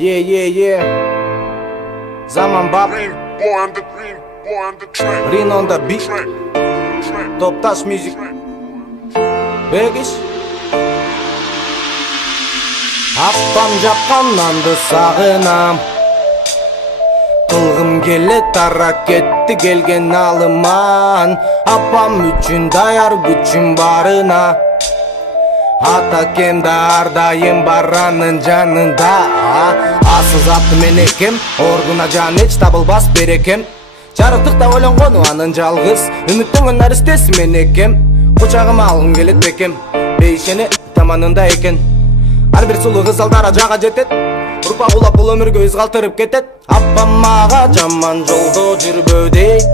Yeah. Zaman bab. Rin on the beat. Toptaş müzik. Begiş. Appam japqanandı sağınam. Kılgım kelet tarak ketти келген алыман. Appam üçün dayar güçüm barına. Ата кем да ардайым баранын жанында. Асыз аты мен экем, ордуна жан эч табылбас берекем. Жарыктыкта ойлонгону анын жалгыз, үмүттөнгөн наристеси мен экем. Кучагыма алгым келет бекем, бейшени таманында экен. Ар бир сулуу кыз алдара жага жетет, урпак улап бул өмүргө из калтырып кетет. Аппам мага жаман жолдо жүрбө дейт,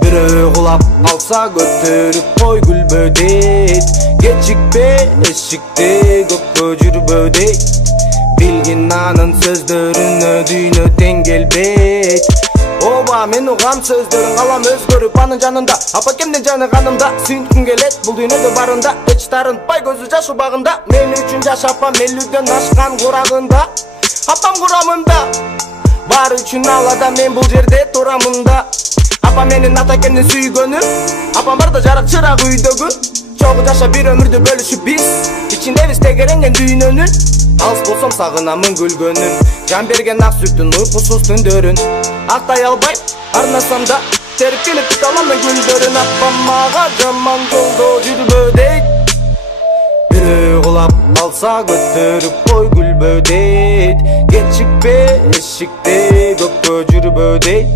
бирөө кулап алса көтөрүп кой күлбө дейт. Кечикпе эшикте көпкө жүрбө дейт, билгин анын сөздөрүнө дүйнө тең келбейт. Оба мен угам сөздөрүн калам өзгөрүп анын жанында. Апа кемдин жаны канымда, сүйүнткүм келет бул дүйнөдө барында. Эч тарынтпай көзү жаш убагында, мен үчүн жашап мелүүдөн ашкан курагында. Апам курамында, бар үчүн алада мен бул жерде турамында. Апа менин ата кемдин сүйгөнү, апам барда жарык чырак үйдөгү. Чогуу жаша бир өмүрдү бөлүшүп биз, ичиндебиз тегеренген дүйнөнүн. Алыс болсом сагынамын күлгөнүн, жан берген ак сүттүн уйкусуз түндөрүн. Актай албай арнасам да, терип келип күтө алам мен күндөрүн. Апам мага жаман жолдо жүрбө дейт, бирөө кулап алса көтөрүп кой күлбө дейт. Кечикпе эшикте көпкө жүрбө дейт,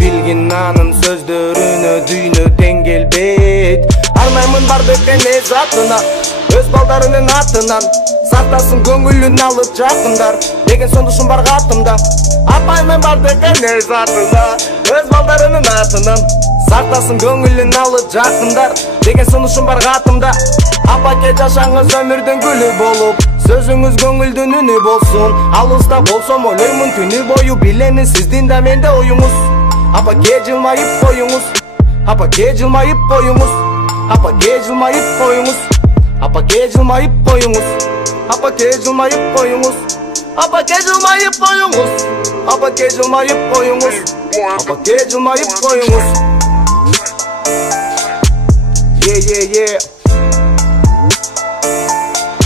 билгин анын сөздөрүнө дүйнө тең келбейт. Арнаймын бар беккен эз атына, өз балдарынын атынан. Сактасын көңүлүн алып жакындар, деген сонушум бар катымда. Апаймен бар беккен эз атына, өз балдарынын атынан. Сактасын көңүлүн алып жакындар, деген сонушум бар катымда. Апа ке жашаңыз өмүрдүн гүлү болуп, сөзүңүз көңүлдүн үнү болсун. Алыста болсом ойлоймун түнү бою, билемин сиздин да менде оюңуз. Апа ке жылмайып коюңуз, апа ке жылмайып коюңуз. Апа ке жылмайып коюңуз, апа ке жылмайып коюңуз. Апа ке жылмайып коюңуз, апа ке жылмайып коюңуз. Апа ке жылмайып коюңуз, апа ке жылмайып коюңуз. Yeah.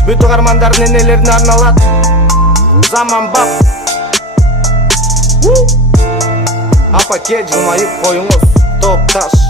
Бүт угармандардын энелерине арналат Zaman bab. Апа ке жылмайып коюңуз, Топташ.